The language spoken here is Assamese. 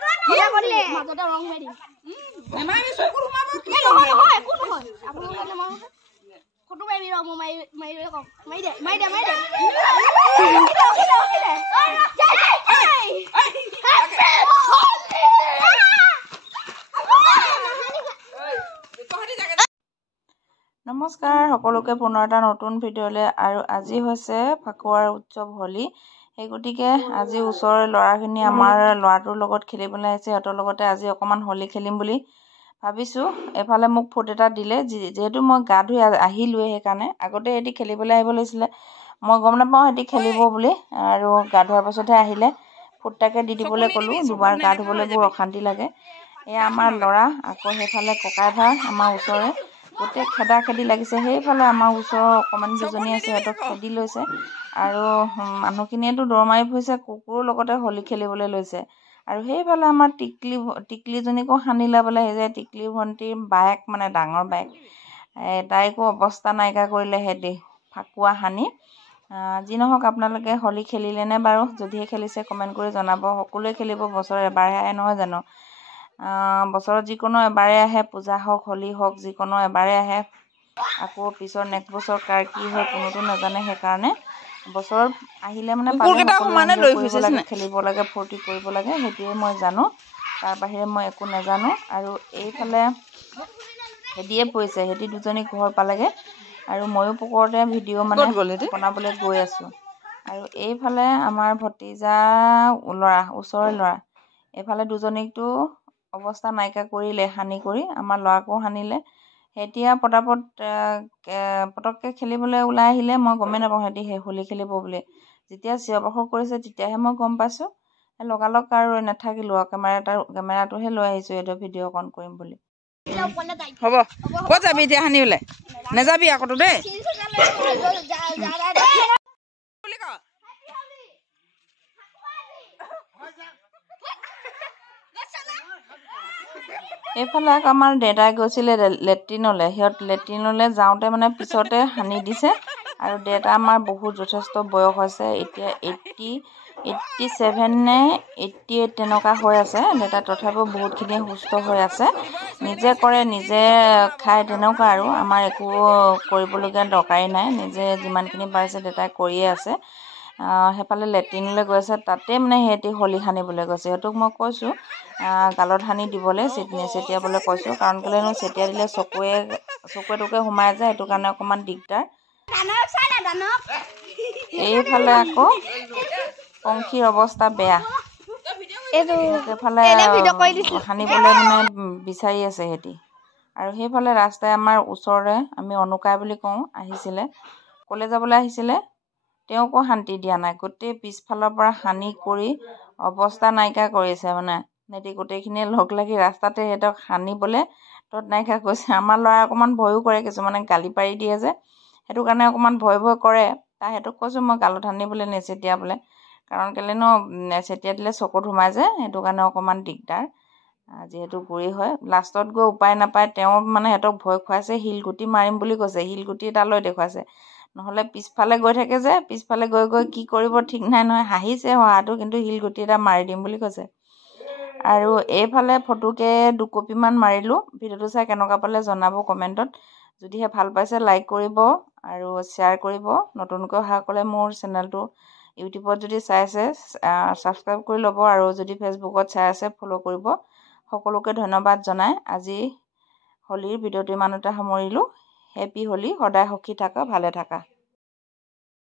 মাজতে ৰং মাৰি দিম নেমাৰিবি চকু সোমাব কি নহয় একো নহয় আপোনালোকে নেমাৰো ফটো মাৰিবি ৰ মই মাৰি কম মাৰি দে নমস্কাৰ সকলোকে পুনৰ এটা নতুন ভিডিঅ'লৈ আৰু আজি হৈছে ফাকুৱাৰ উৎসৱ হোলী সেই গতিকে আজি ওচৰৰ ল'ৰাখিনি আমাৰ ল'ৰাটোৰ লগত খেলিবলৈ আহিছে সিহঁতৰ লগতে আজি অকণমান হোলী খেলিম বুলি ভাবিছোঁ এফালে মোক ফুট এটা দিলে যিহেতু মই গা ধুই আহিলোৱে সেইকাৰণে আগতে সিহঁতি খেলিবলৈ আহিব লৈছিলে মই গম নাপাওঁ সিহঁতি খেলিব বুলি আৰু গা ধোৱাৰ পাছতহে আহিলে ফুটটাকে দি দিবলৈ ক'লোঁ দুবাৰ গা ধুবলৈ বৰ অশান্তি লাগে এয়া আমাৰ ল'ৰা আকৌ সেইফালে ককাই ভাই আমাৰ ওচৰৰে গোটেই খেদা খেদি লাগিছে সেইফালে আমাৰ ওচৰৰ অকণমান দুজনী আছে সিহঁতক খেদি লৈছে আৰু মানুহখিনিয়েতো দৌৰ মাৰি ফুৰিছে কুকুৰৰ লগতে হোলী খেলিবলৈ লৈছে আৰু সেইফালে আমাৰ টিকলিজনীকো সানি ল'বলৈ আহিছে টিকলি ভণ্টিৰ বায়েক মানে ডাঙৰ বায়েক তাইকো অৱস্থা নাইকিয়া কৰিলে সিহঁতি ফাকুৱা সানি যি নহওক আপোনালোকে হোলী খেলিলেনে বাৰু যদিহে খেলিছে কমেণ্ট কৰি জনাব সকলোৱে খেলিব বছৰত এবাৰহে আহে নহয় জানো বছৰত যিকোনো এবাৰে আহে পূজা হওক হোলী হওক যিকোনো এবাৰে আহে আকৌ পিছৰ নেক্সট বছৰ কাৰ কি হয় কোনোতো নাজানে সেইকাৰণে বছৰত আহিলে মানে খেলিব লাগে ফূৰ্তি কৰিব লাগে সেইটোৱে মই জানো তাৰ বাহিৰে মই একো নাজানো আৰু এইফালে হেদিয়ে পৰিছে হেদি দুজনী ঘৰ পালেগে আৰু ময়ো পকৰতে ভিডিঅ' মানে বনাবলৈ গৈ আছোঁ আৰু এইফালে আমাৰ ভতিজা ল'ৰা ওচৰৰ ল'ৰা এইফালে দুজনীকতো অৱস্থা নাইকিয়া কৰিলে সানি কৰি আমাৰ ল'ৰাকো সানিলে এতিয়া পটককৈ খেলিবলৈ ওলাই আহিলে মই গমেই নাপাওঁ সিহঁতি সেই হোলী খেলিব বুলি যেতিয়া চিঞৰ বাখৰ কৰিছে তেতিয়াহে মই গম পাইছোঁ লগালগ আৰু নাথাকিলোঁ আৰু কেমেৰাটোহে লৈ আহিছোঁ এইটো ভিডিঅ' অকণ কৰিম বুলি হ'ব ক'ত যাবি এতিয়া সানিবলৈ নেযাবি আকৌতো দেই এইফালে আকৌ আমাৰ দেউতাই গৈছিলে লেট্ৰিনলৈ লেট্ৰিনলৈ যাওঁতে মানে পিছতে সানি দিছে আৰু দেউতা আমাৰ বহুত যথেষ্ট বয়স হৈছে এতিয়া 87 নে 88 তেনেকুৱা হৈ আছে দেউতা তথাপিও বহুতখিনি সুস্থ হৈ আছে নিজে কৰে নিজে খায় তেনেকুৱা আৰু আমাৰ একো কৰিবলগীয়া দৰকাৰী নাই নিজে যিমানখিনি পাৰিছে দেউতাই কৰিয়ে আছে সেইফালে লেট্ৰিনলৈ গৈছে তাতে মানে সিহঁতি হোলী সানিবলৈ গৈছে সিহঁতক মই কৈছোঁ গালত সানি দিবলৈ চেতিয়াবলৈ কৈছোঁ কাৰণ কেলৈনো চেতিয়া দিলে চকুৱে তোকে সোমাই যায় সেইটো কাৰণে অকণমান দিগদাৰ এইফালে আকৌ পংখীৰ অৱস্থা বেয়া সেইফালে সানিবলৈ মানে বিচাৰি আছে সিহঁতি আৰু সেইফালে ৰাস্তাই আমাৰ ওচৰৰে আমি অনুকাই বুলি কওঁ আহিছিলে ক'লৈ যাবলৈ আহিছিলে তেওঁকো শান্তি দিয়া নাই গোটেই পিছফালৰ পৰা সানি কৰি অৱস্থা নাইকিয়া কৰিছে মানে সিহঁতি গোটেইখিনিয়ে লগ লাগি ৰাস্তাতে সিহঁতক সানিবলৈ তত নাইকিয়া কৰিছে আমাৰ ল'ৰাই অকণমান ভয়ো কৰে কিছুমানে গালি পাৰি দিয়ে যে সেইটো কাৰণে অকণমান ভয় কৰে সিহঁতক কৈছোঁ মই গালত সানিবলৈ নেচেতিয়াবলৈ কাৰণ কেলৈনো চেতিয়া দিলে চকুত সোমাই যায় সেইটো কাৰণে অকণমান দিগদাৰ যিহেতু গুৰি হয় লাষ্টত গৈ উপায় নাপায় তেওঁ মানে সিহঁতক ভয় খুৱাইছে শিলগুটি মাৰিম বুলি কৈছে শিলগুটি এটা লৈ দেখুৱাইছে নহ'লে পিছফালে গৈ থাকে যে পিছফালে গৈ কি কৰিব ঠিক নাই নহয় হাঁহিছে হহাটো কিন্তু শিলগুটি এটা মাৰি দিম বুলি কৈছে আৰু এইফালে ফটোকে 2 কপিমান মাৰিলোঁ ভিডিঅ'টো চাই কেনেকুৱা পালে জনাব কমেণ্টত যদিহে ভাল পাইছে লাইক কৰিব আৰু শ্বেয়াৰ কৰিব নতুনকৈ অহাসকলে মোৰ চেনেলটো ইউটিউবত যদি চাই আছে ছাবস্ক্ৰাইব কৰি ল'ব আৰু যদি ফেচবুকত চাই আছে ফ'ল' কৰিব সকলোকে ধন্যবাদ জনাই আজি হোলীৰ ভিডিঅ'টো ইমানতে সামৰিলোঁ হেপী হোলী সদায় সুখী থাকা ভালে থাকা